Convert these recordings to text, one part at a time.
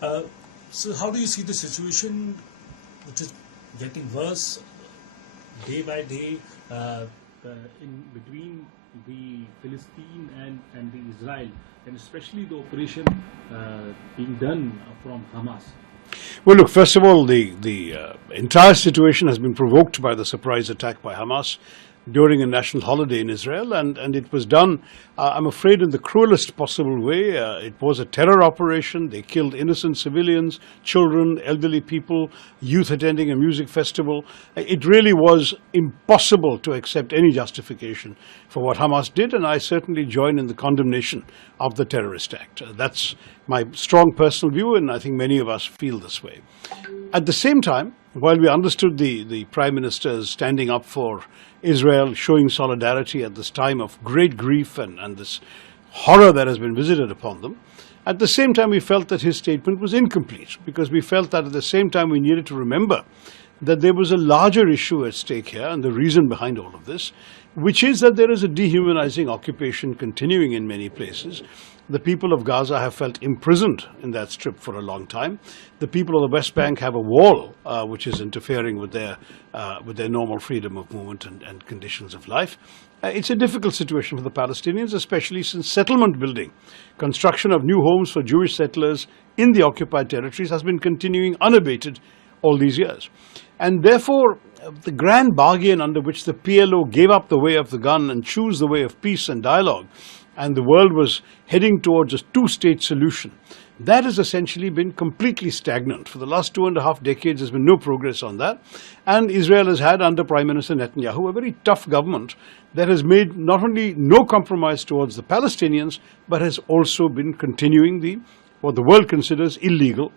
Uh, so how do you see the situation, which is getting worse day by day in between the Palestine and the Israel, and especially the operation being done from Hamas? Well, look, first of all, the entire situation has been provoked by the surprise attack by Hamas during a national holiday in Israel, and it was done, I'm afraid, in the cruelest possible way. It was a terror operation. They killed innocent civilians, children, elderly people, youth attending a music festival. It really was impossible to accept any justification for what Hamas did, and I certainly join in the condemnation of the terrorist act. That's my strong personal view, and I think many of us feel this way. At the same time, while we understood the Prime Minister's standing up for Israel, showing solidarity at this time of great grief and this horror that has been visited upon them, at the same time we felt that his statement was incomplete, because we felt that at the same time we needed to remember that there was a larger issue at stake here, and the reason behind all of this, which is that there is a dehumanizing occupation continuing in many places. The people of Gaza have felt imprisoned in that strip for a long time. The people of the West Bank have a wall which is interfering with their normal freedom of movement and conditions of life. It's a difficult situation for the Palestinians, especially since settlement building, construction of new homes for Jewish settlers in the occupied territories has been continuing unabated all these years. And therefore, the grand bargain under which the PLO gave up the way of the gun and chose the way of peace and dialogue, and the world was heading towards a two-state solution, that has essentially been completely stagnant. For the last 2.5 decades, there's been no progress on that. And Israel has had, under Prime Minister Netanyahu, a very tough government that has made not only no compromise towards the Palestinians, but has also been continuing what the world considers illegal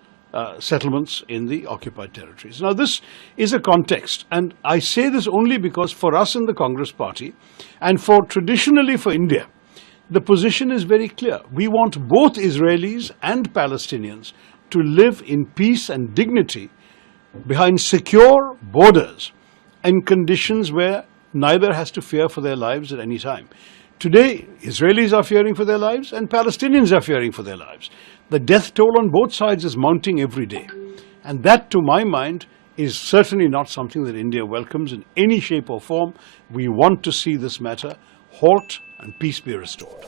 settlements in the occupied territories. Now, this is a context, and I say this only because for us in the Congress Party, and traditionally for India, the position is very clear. We want both Israelis and Palestinians to live in peace and dignity behind secure borders and conditions where neither has to fear for their lives at any time. Today, Israelis are fearing for their lives and Palestinians are fearing for their lives. The death toll on both sides is mounting every day. And that, to my mind, is certainly not something that India welcomes in any shape or form. We want to see this matter halt and peace be restored.